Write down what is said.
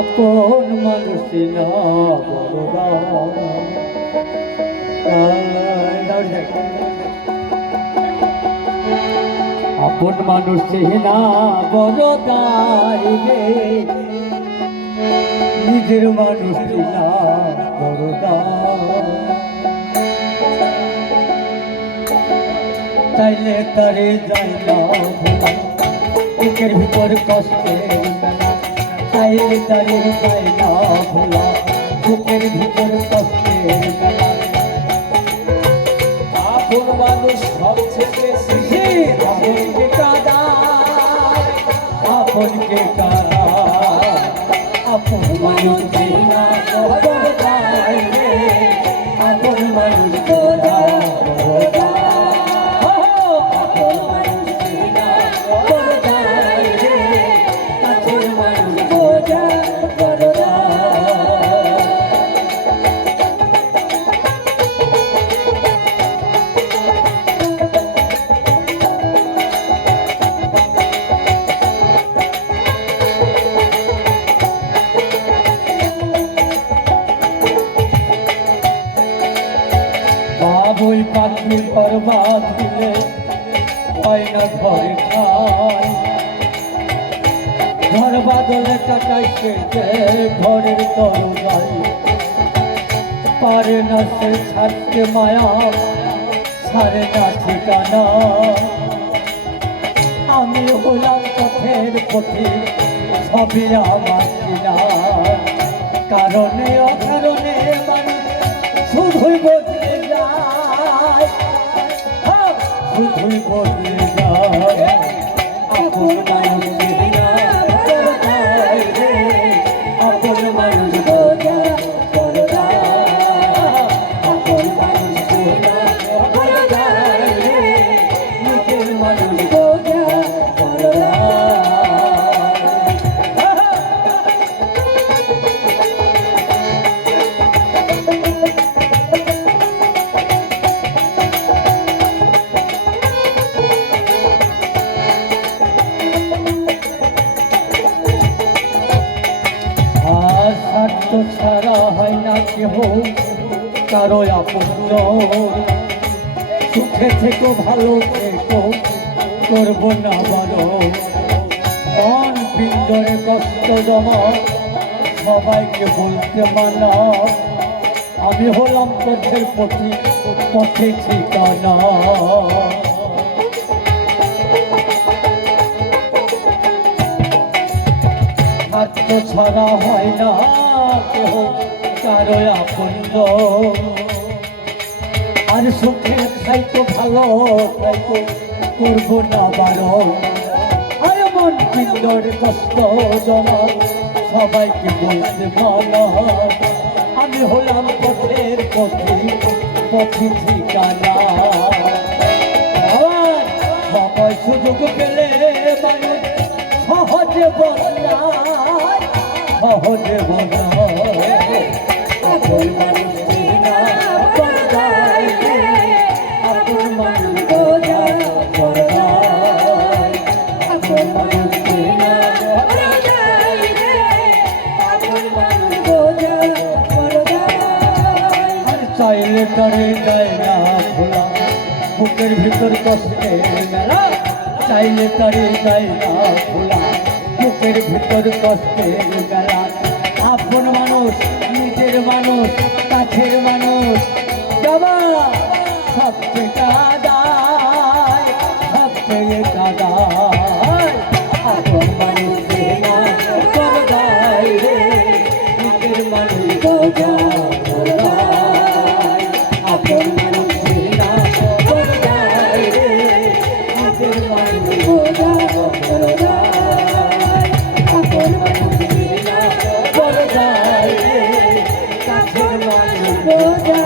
আপন মানুষ আপন মানুষ না নিজের মানুষ না চাইলে তারে যাই না ভিতর কষ্টের মেলা চাইলে তারে যাই না ভোলা। বুকের ভিতর কষ্টের মেলা। আপন মানুষ সবচেয়ে সে আপনকে কাদা আপনকে কাদা আপন মানুষ না বড়দাই রে, আপন মানুষ না পাখির বরবাদ ঘরে ঘর বাদলে ঘরের পারে না সে ছাড়তে মায়া, ছাড়ে না ঠিকানা। আমি হলাম পথের পথে, সবই আমার কিনা কারণে, অকারণে মানুষ শুধুই বদলে হ্যাঁ, শুধুই যায় আপন মানুষ কেহ কারও আপন সুখে থেকো, ভালো থেকো, করব না বলো মন পিণ্ডরে কষ্ট জমা, সবাইকে বলতে মানা। আমি হলাম পথের পথি পথে ঠিকানা। ছাড়া হয় না কেহ। কারও আপন আর সুখে খাইতো ভালো খাইতো করব না বারো। আর মন পিন্দর কষ্ট জমা, সবাইকে বলতে মানা আমি হলাম পথের পথে পথে ঠিকানা। সময় সুযোগ পেলে সহজে বদলায় সহজে বদলায়। চাইলে করে যায় না ভোলা। বুকের ভিতর কষ্টের মেলা। চাইলে করে যায় না ভোলা। বুকের ভিতর কষ্টের মেলা। আপন মানুষ নিজের মানুষ কাছের মানুষ। Goda.